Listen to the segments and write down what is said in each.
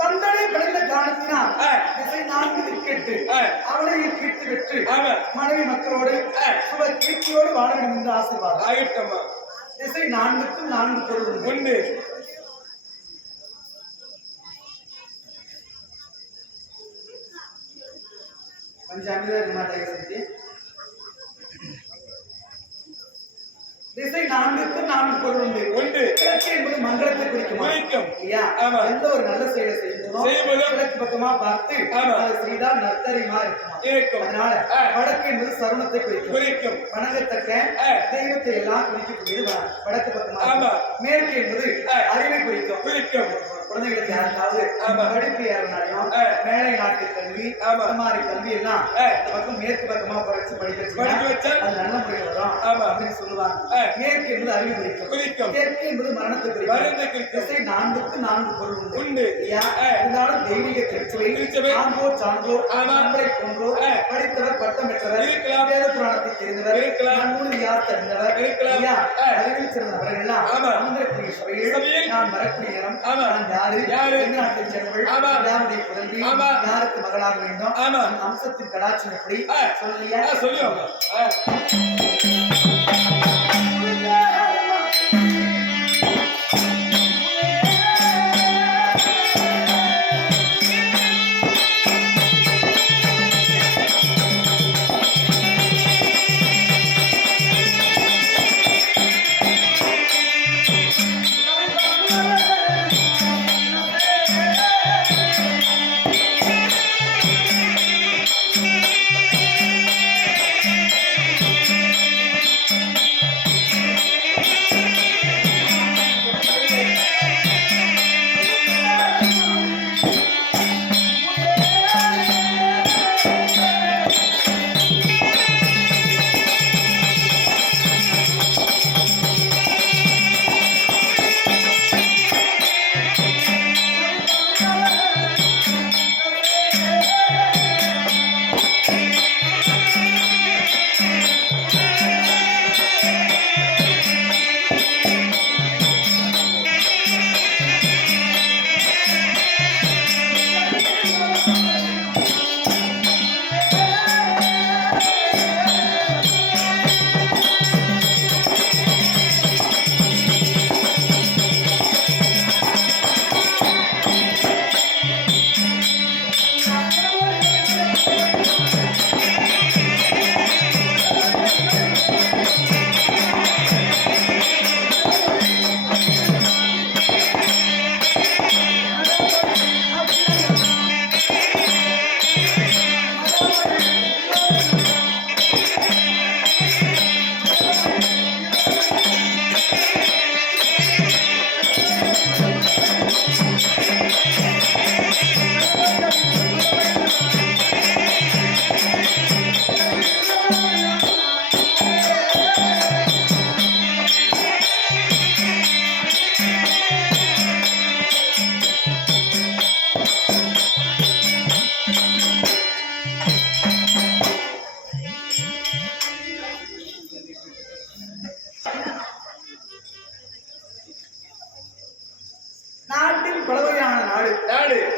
தந்தனை பிறந்த காரணத்தினால் திசை 4 திக்கெட்டு அவனை கீர்த்தி பெற்று மனைவி மக்களோடு சுப கீர்த்தியோடு வாழ வேண்டும் என்று ஆசீர்வாதம் ஆகட்டம்மா. திசை 4க்கும் 4 பொருள் உண்டு. பஞ்சாமிதார் மாட்டாங்க செஞ்சு திசை 4க்கும் 4 பொருள் உண்டு. கிழக்கு என்பது மங்களத்தை குறிக்கும் இல்லையா? எந்த ஒரு நல்ல செயலை செய்யும்போதும் கிழக்கு பக்கமா பார்த்து அதை செய்தால் நர்த்தரியமா இருக்கும். அதனால வடக்கு என்பது சருணத்தை குறிக்கும். வணங்கத்தக்க தெய்வத்தை எல்லாம் குறிக்கக்கூடியது வடக்கு பக்கமா. மேற்கு என்பது அறிவை குறிக்கும். குழந்தைகளுக்கு யாருக்காவது படிப்பு ஏறனாலையும் மேலை நாட்டு கல்வி மாதிரி கல்வி எல்லாம் பக்கம் மேற்கு பக்கமா குறைச்சு படிக்க வச்சா அது நல்ல முறையில் வரும் அப்படின்னு சொல்லுவாங்க. மேற்கு என்பது அறிவு குறிக்கும். தெற்கு என்பது மரணத்தை குறிக்கும். திசை 4க்கு 4 பொருள் உண்டு. இருந்தாலும் தெய்வீக திருச்சபை சான்றோர் நம்மளை போன்றோர் படித்தவர் பட்டம் பெற்றவர் வேத புராணத்தை தெரிந்தவர் நன்னூல் யார் தெரிந்தவர் அறிவில் சிறந்தவர்கள் எல்லாம் அமர்ந்திருக்கிற சபையில் நான் வரக்கூடிய நேரம் நான் யாரு எந்த நாட்டை சேர்ந்தவர்கள் யாருடைய புதல்வி யாருக்கு மகளாக வேண்டும் அம்சத்தின் கடாட்சம் எப்படி சொல்லுவாங்க.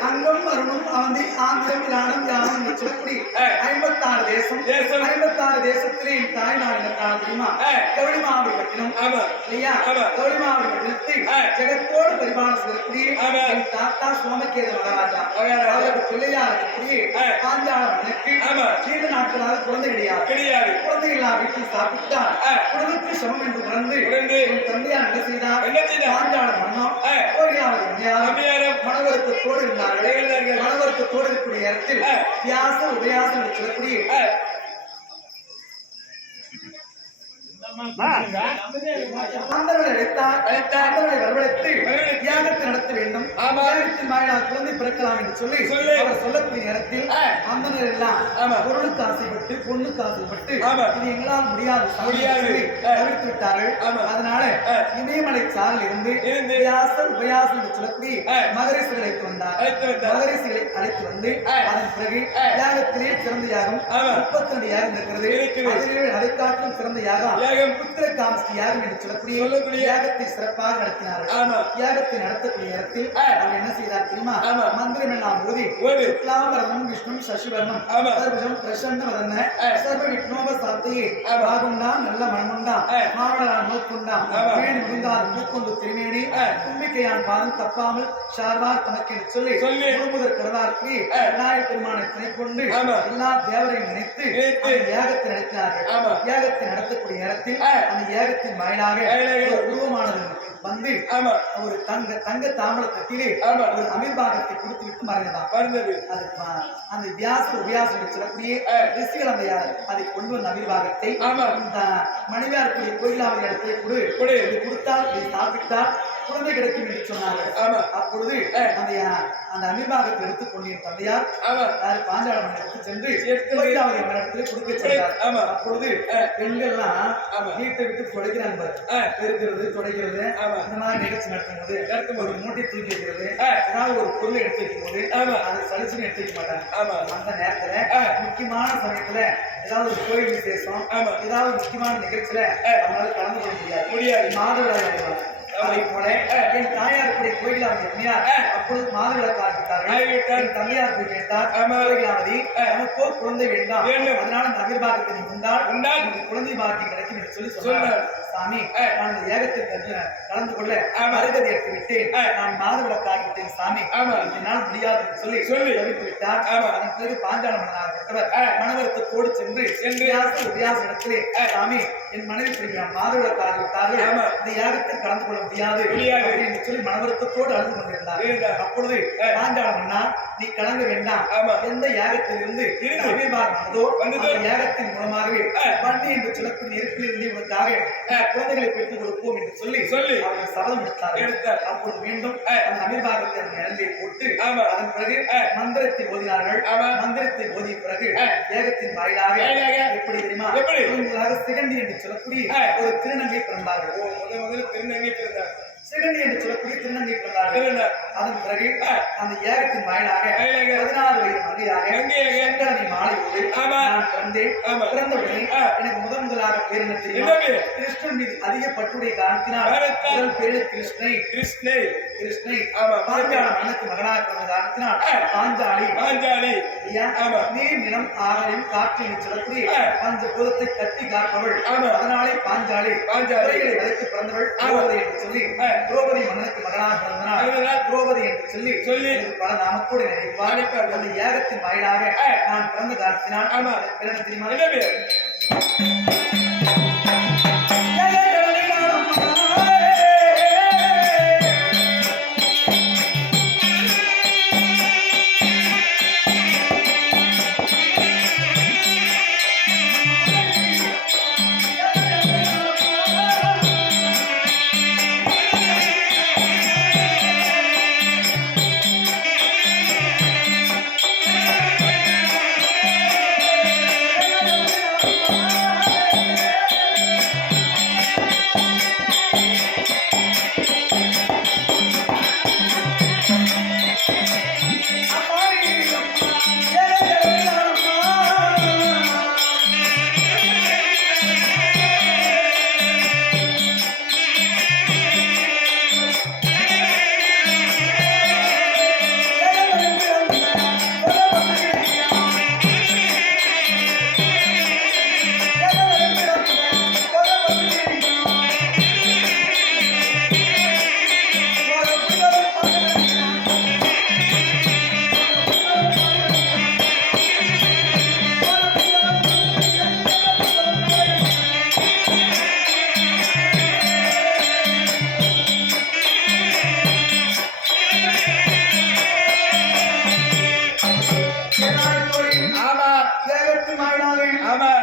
அங்கம் அருணும் அவந்தி ஆந்திரம் இரானம் யானம் சொல்லப்படி 56 தேசம் 56 தேசத்திலே என் தாய்நாடு தெரியுமா? கவடி மாவட்டத்திலும் இல்லையா? கவடி மாவட்டத்தில் ஜெகத்தோடு பரிமாணம் சொல்லக்கூடிய என் தாத்தா சோமகேத மகாராஜா அவருக்கு பிள்ளையாருக்கு பாஞ்சாலனுக்கு நீண்ட நாட்களாக குழந்தை கிடையாது. குழந்தை இல்லா வீட்டில் சாப்பிட்டால் குடும்பத்துக்கு சமம் என்று உணர்ந்து என் தந்தையார் என்ன செய்தார்? பாஞ்சால மன்னம் கோயிலாவது மனவருத்தத்தோடு இருந்தார்கள். மனவருத்தத்தோடு இருக்கக்கூடிய இடத்தில் வியாசம் உபயாசம் என்று சொல்லக்கூடிய நடத்த வேண்டும். குழந்தை பிறக்கலாம் என்று சொல்லி அவர் சொல்லக்கூடிய நேரத்தில் அந்தனர் எல்லாம் பொருளுக்கு ஆசைப்பட்டு பொண்ணுக்கு ஆசைப்பட்டு இது எங்களால் முடியாது தவிர்த்து விட்டார்கள். அதனால இமயமலை சாரில் இருந்து வியாசம் உபயாசம் என்று சொல்லக்கூடிய மகரிஷிகளை அழைத்து வந்தார். மகரிஷிகளை அழைத்து வந்து அதன் பிறகு யாகத்திலே சிறந்த யாகம் 32 யாகம் இருக்கிறது. அதை காட்டிலும் சிறந்த யாகம் புத்திர காமஸ்தி யாகம் என்று சொல்லக்கூடிய யாகத்தை சிறப்பாக நடத்தினார்கள். யாகத்தை நடத்தக்கூடிய இடத்தில் அவர் என்ன செய்தார் தெரியுமா? மந்திரம் எல்லாம் ஓதி சுக்லாம்பரம் விஷ்ணு சசிவர்ணம் சர்வஜம் பிரசன்ன வதன்ன சர்வ விக்னோப சாத்தியே பாகுண்டாம் நல்ல மனமுண்டாம் மாவளரான் நோக்குண்டாம் மேனி முடிந்தார் மூக்கொண்டு திருமேனி தும்பிக்கையான் பாதம் தப்பாமல் ஷார்வார் தனக்கு என்று சொல்லி முழுமுதற் கடலார்க்கு விநாயகர் பெருமானை துணை கொண்டு எல்லா தேவரையும் நினைத்து யாகத்தை நடத்தினார்கள். யாகத்தை நடத்தக்கூடிய நேரத்தில் அந்த யாகத்தின் வாயிலாக உருவமானது வந்து ஒரு தங்க தாமர தட்டிலே ஒரு அமீர்பாகத்தை கொடுத்து விட்டு மறைந்தது. அது அந்த வியாசம் சொல்லக்கூடிய ரிஷிகள் அந்த அதை கொண்டு வந்த அமீர்பாகத்தை இந்த மணிவாரக்கூடிய கோயிலாவது இடத்தை கொடுத்தால் சாப்பிட்டால் குழந்தை கிடைக்கும் என்று சொன்னார்கள். அப்பொழுது அந்த அமீர்பாகத்தை எடுத்துக் கொண்டிருந்த தந்தையார் பாஞ்சாலம் எடுத்து சென்று கோயிலாவது இடத்துல கொடுக்க சென்றார். அப்பொழுது பெண்கள்லாம் வீட்டை விட்டு தொடைக்கிறாங்க, பெருக்கிறது தொடைக்கிறது இந்த மாதிரி நிகழ்ச்சி நடத்தும் போது ஒரு மூட்டை தூக்கி வைக்கிறது, ஏதாவது ஒரு பொருளை எடுத்து வைக்கும் போது அதை சலிச்சுன்னு எடுத்து வைக்க மாட்டாங்க. அந்த நேரத்துல முக்கியமான சமயத்துல ஏதாவது ஒரு கோயில் விசேஷம், ஏதாவது முக்கியமான நிகழ்ச்சியில அவங்களால கலந்து கொள்ள முடியாது. மாதவிடாய் அதை போல என் தாயாருடைய கோயிலாவது அப்பொழுது மாதவிளக்கு ஆரம்பித்தார்கள். தந்தையார் போய் கேட்டார், கோயிலாவதி நமக்கோ குழந்தை வேண்டாம், அதனால அந்த அமீர்பாகத்தை உண்டால் குழந்தை பாக்கியம் கிடைக்கும் என்று சொல்லி சொன்னார். சாமி, நான் இந்த ஏகத்திற்கு கலந்து கொள்ள அருகதை எடுத்து விட்டேன், நான் மாதவிளக்கு ஆகிவிட்டேன் சாமி, என்னால் முடியாது என்று சொல்லி தவிர்த்து விட்டார். அதன் பிறகு பாஞ்சால மன்னராகப்பட்டவர் மனவருத்தத்தோடு சென்று வியாச இடத்திலே, சாமி என் மனைவி பிடிக்கிறான் மாதவிளக்கு ஆகிவிட்டார்கள், இந்த யாகத்தில் கலந்து கொள்ள முடியாது என்று சொல்லி மனவருத்தத்தோடு அழுது கொண்டிருந்தார். அப்பொழுது பாஞ்சால மன்னா, நீ கலங்க வேண்டாம், எந்த யாகத்திலிருந்து அமீர்பாகமானதோ அந்த யாகத்தின் மூலமாகவே பண்ணி என்று சொல்லக்கூடிய நெருப்பில் இருந்து உனக்காக குழந்தைகளை பெற்றுக் கொடுப்போம் என்று சொல்லி அவர்கள் சபதம் எடுத்தார். அப்பொழுது மீண்டும் அந்த அமீர்பாகத்தை அந்த நிலந்தையை போட்டு அதன் பிறகு மந்திரத்தை ஓதினார்கள். மந்திரத்தை ஓதிய பிறகு ஏகத்தின் வாயிலாக எப்படி தெரியுமா, சிகண்டி என்று சொல்லக்கூடிய ஒரு திருநங்கை பிறந்தார்கள். முதல் திருநங்கை பிறந்தார், சிகண்டி என்று சொல்லக்கூடிய திருநங்கை பிறந்தார்கள். அதன் பிறகு அந்த ஏகத்தின் வாயிலாக 16 வயது மங்கையாக மாலையோடு நான் பிறந்தவுடனே எனக்கு முதலாக பேர் என்ன தெரியுமா, கிருஷ்ணன் மீது அதிக பற்றுடைய காரணத்தினால் பேரு கிருஷ்ணை பாஞ்சால மன்னனுக்கு மகனாக பிறந்த காரணத்தினால் பாஞ்சாலி நீர் நிலம் ஆகாயம் காற்று என்று சொல்லக்கூடிய பஞ்ச பூதத்தை கட்டி காப்பவள், அதனாலே பாஞ்சாலி வதைத்து பிறந்தவள் திரௌபதி என்று சொல்லி திரௌபதி மன்னனுக்கு மகனாக பிறந்தனால் திரௌபதி என்று சொல்லி பல நாமத்தோடு நினைப்பார். அந்த யாகத்தின் வாயிலாக நான் பிறந்த காரணத்தினால் தெரியுமா,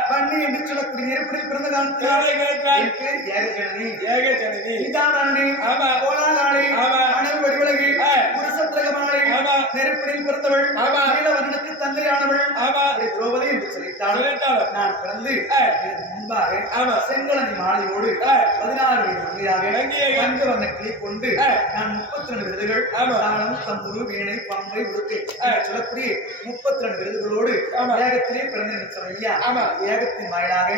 பண்ணி என்று சொல்லக்கூடிய நெருப்படில் பிறந்த காலத்தில் நெருப்படில் பிறந்தவள் நீலவர்ணனுக்கு தந்தையானவள் திரௌபதி என்று சொல்லிட்டாள். நான் பிறந்து முன்பாக செங்கலனி மாலையோடு 16 வயது மங்கையாக பஞ்சவர்ண கிளி கொண்டு நான் 32 விருதுகள் தாளம் தம்புரு வீணை பம்பை உடுக்கை சொல்லக்கூடிய 32 விருதுகளோடு ஏகத்திலே பிறந்த என்று சொல்லையா ஏகத்தின் வாயிலாக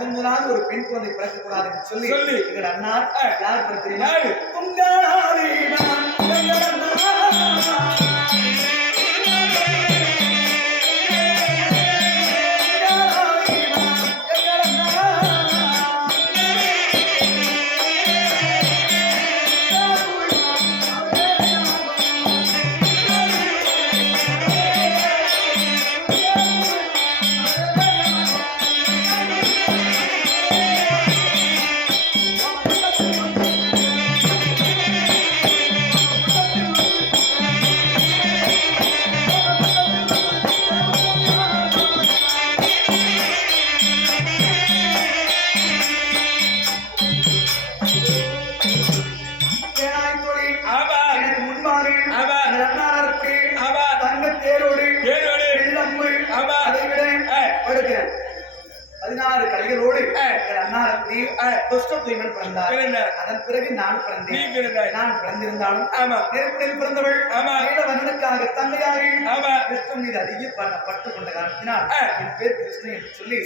முதலாக ஒரு பெண் குழந்தை பிறக்கக்கூடாது என்று சொல்லி எங்கள் அண்ணார் யார் தெரியுமா அண்ணாருக்கு தங்க தேரோடு வெள்ளம்பு அதை விட படுக்கிறேன் 16 கலைகளோடு அண்ணாரத்தி துஷ்ட தூய்மன் பிறந்தார். அதன் பிறகு நான் பிறந்தேன். நான் பிறந்திருந்தாலும் நெருப்பில் பிறந்தவள் நீலவண்ணனுக்காக தந்தையாக கிருஷ்ணன் மீது அதிக பட்டு கொண்ட காரணத்தினால் என் பேர் கிருஷ்ணன் என்று சொல்லி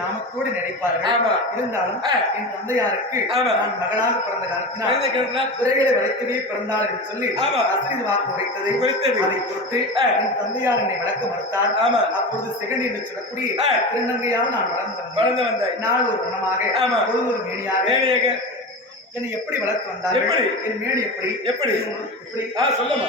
நாமத்தோடு நினைப்பார்கள். இருந்தாலும் என் தந்தையாருக்கு நான் மகளாக பிறந்த காரணத்தினால் குறைகளை வளைக்கவே பிறந்தாள் என்று சொல்லி அசரி வாக்கு உரைத்தது. அதை பொறுத்து என் தந்தையார் என்னை வளர்க்க மறுத்தார். அப்பொழுது செகண்ட் என்று சொல்லக்கூடிய திருநங்கையால் நான் வளர்ந்து வந்தாய். நாள் ஒரு வண்ணமாக ஒரு மேனியாக என்னை எப்படி வளர்த்து வந்தார்? என் மேனி எப்படி சொல்லுமா?